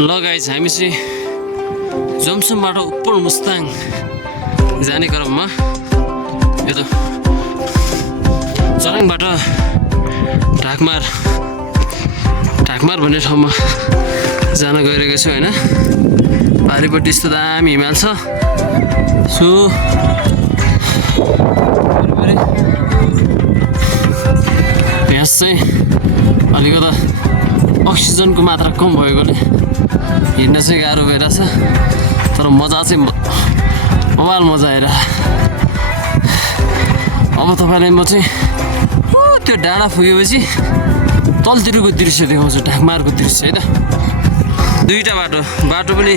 ल गाइज हामी चाहिँ जमसमबाट उपर मुस्ताङ जाने क्रममा यो त चराङबाट ढाकमार भन्ने ठाउँमा जान गइरहेको छु होइन। पारिपट्टि यस्तो दामी हिमाल छ। सो भ्यास चाहिँ अलिकता अक्सिजनको मात्रा कम भएकोले हिँड्न चाहिँ गाह्रो भइरहेछ, तर मजा चाहिँ बवाल मजा आएर। अब तपाईँलाई म चाहिँ त्यो डाँडा पुगेपछि तलतिरको दृश्य देखाउँछु, ढाकमारको दृश्य है त। दुईवटा बाटो पनि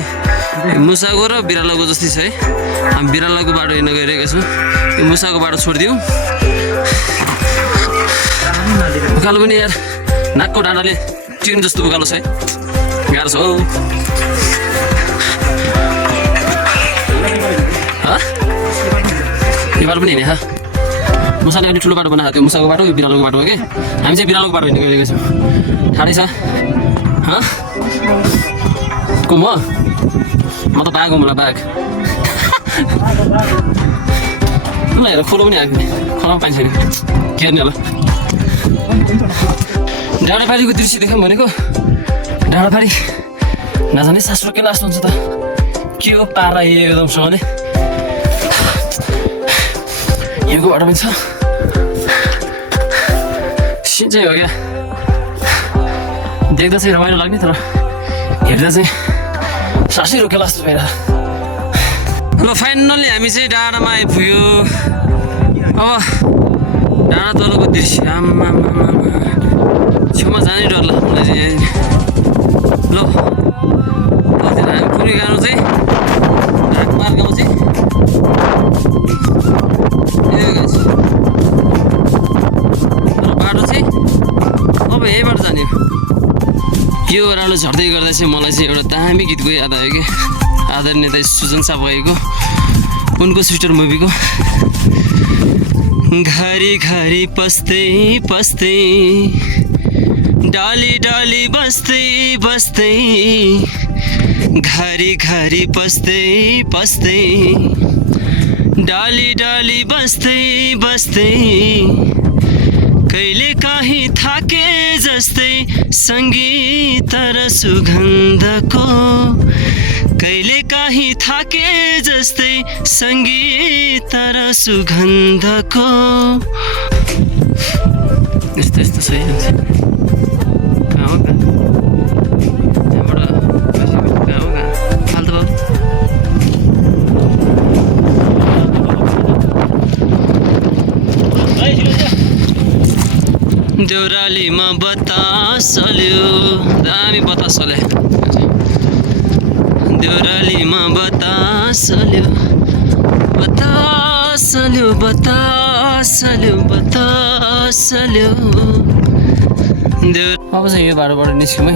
मुसाको र बिरालोको जस्तै छ है। हामी बिरालोको बाटो हिँड्न गइरहेको छौँ, यो मुसाको बाटो छोडिदिउँ। उकालो पनि यार नाकको डाँडाले ट्रेन जस्तो उकालो छ है, गाह्रो छ। यो बाटो पनि हिँडे मुसाले अलिक ठुलो बाटो बनाएको थियो, मुसाको बाटो यो बिरालोको बाटो हो कि। हामी चाहिँ बिरालोको बाटो हिँड्न गइरहेको छौँ। ठाडै छ को म त बाघ हो, मलाई बाघ ल हेर खोलो पनि आएको खोलामा पाइन्छ नि के हेर्ने होला। डाँडापारीको दृश्य देखाउँ भनेको डाँडापारी नजाने सास रोकेर जस्तो हुन्छ त। के हो पारा एकदमसँगले हिउँको बाटो पनि छ, सिन्चै हो क्या। देख्दा चाहिँ रमाइलो लाग्ने, तर हेर्दा चाहिँ सासै रोकेला जस्तो भएर। ल फाइनल्ली हामी चाहिँ डाँडामा आइपुग्यो। अब डाँडा तलको दृश्य आम्मा छेउमा जानै डर लाग्छ मलाई चाहिँ। ल हामी पुग्ने गाह्रो चाहिँ ढाकमार गाउँ चाहिँ बाटो चाहिँ अब यहीबाट जाने हो। यो ओह्रालो झर्दै गर्दा चाहिँ मलाई चाहिँ एउटा दामी गीतको याद आयो कि, आदरणीय नेता सुजन सापगाईको उनको स्वेटर मुभीको। घरी घरी पस्दै पस्दै डाली डाली बस्दै बस्दै, घरी घरी पस्दै पस्दै डाली डाली बस्दै बस्दै, कहिले काहीँ थाके जस्तै सङ्गीत र सुगन्धको, कहिले काहीँ थाके जस्तै सङ्गीत र सुगन्धको। यस्तो यस्तो सही हुन्छ। कहाँ हो कहाँ त्यहाँबाट कहाँ हो कहाँ फाल्तु बाबु। देउरालीमा बतास चल्यो, दामी बतास चल्यो। देउरालीमा बतास चल्यो, बतास चल्यो, बतास चल्यो, बतास चल्यो। अब चाहिँ यो बाटोबाट निस्क्यौँ है।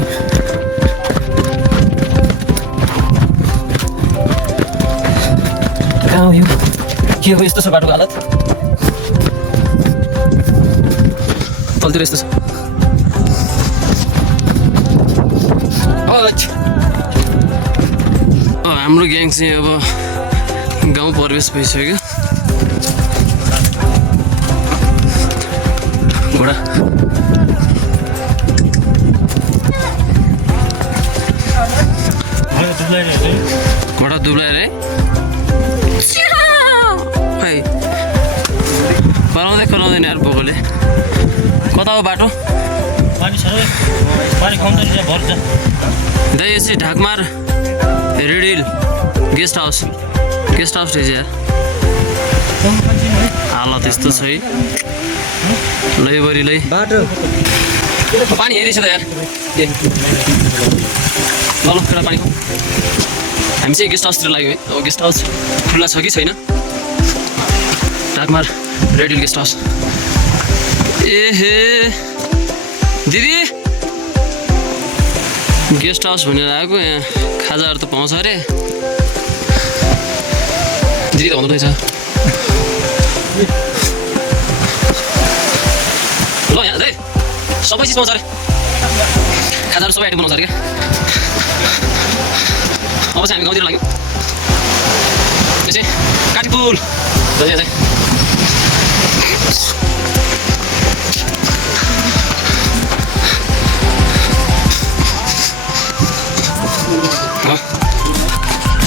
कहाँ हो यो, के हो यस्तो छ बाटोको हालत? तलतिर यस्तो छ। हाम्रो ग्याङ चाहिँ अब गाउँ प्रवेश भइसक्यो। घोडा दुब्लाएर है कराउँदै कराउँदैन यार बोकोले। कता हो बाटो? दाइ यो चाहिँ ढाकमार रेड हिल गेस्ट हाउस रहेछ यार। हालत यस्तो छ है लैबरीलाई बाटो पानी हेरेछ त यार। ल केटा पानी हामी चाहिँ गेस्ट हाउसतिर लाग्यो है। अब गेस्ट हाउस खुल्ला छ कि छैन? ढाकमार रेड हिल गेस्ट हाउस। एहे दिदी गेस्ट हाउस भनेर आएको, यहाँ खाजाहरू त पाउँछ अरे। दिदी त हुँदो रहेछ। ल यहाँ सबै चिज पाउँछ अरे, खाजाहरू सबै आइटम बनाउँछ अरे क्या। अब चाहिँ हामी गाउँतिर लाग्यौँ त्यसै काटीपुल जति चाहिँ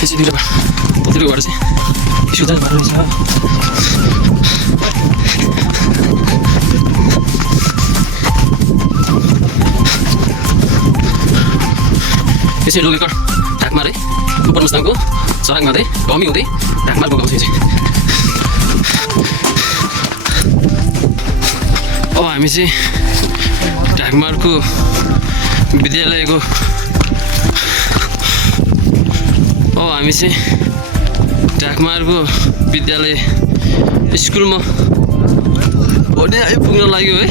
त्यसै दुईवटा पतिर गएर चाहिँ सुधार बाटो रहेछ त्यसै लोकेकर ढाकमार है सुपर मुस्ताङको चराङ हुँदै गमी हुँदै ढाकमारको गाउँ चाहिँ अब हामी चाहिँ ढाकमारको विद्यालयको हामी चाहिँ ढाकमारको विद्यालय स्कुलमा भोलि आइपुग्न लाग्यो है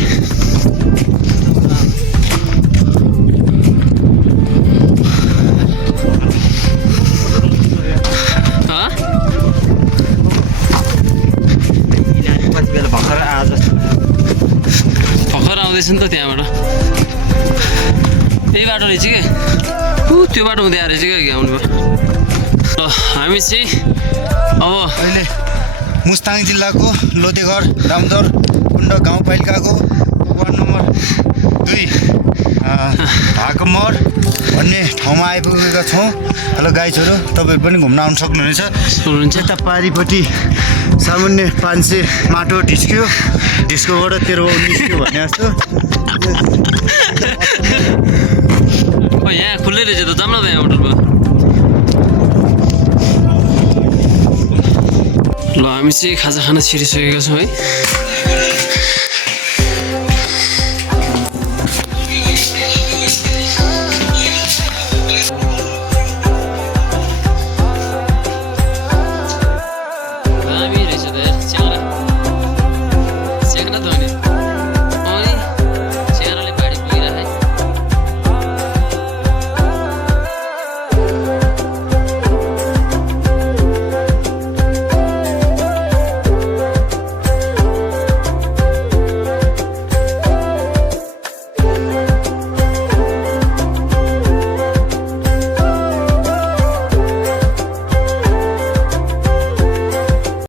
भर्खर आउँदैछ नि त त्यहाँबाट त्यही बाटो रहेछ कि त्यो बाटो हुँदै आएर चाहिँ क्या आउनु भयो हामी चाहिँ अब अहिले मुस्ताङ जिल्लाको लोधेघर रामदर कुण्ड गाउँपालिकाको वार्ड नम्बर 2 ढाकमर भन्ने ठाउँमा आइपुगेका छौँ। हेलो गाइजहरू, तपाईँहरू पनि घुम्न आउनु सक्नुहुनेछ। यता पारिपट्टि सामान्य 500 माटो ढिस्क्यो, ढिस्कोबाट 13 बाउ निस्क्यो भने जस्तो यहाँ खुल्लै रहेछ त, जाम न त यहाँ होटलमा। ल हामी चाहिँ खाजा खान छिरिसकेका छौँ है।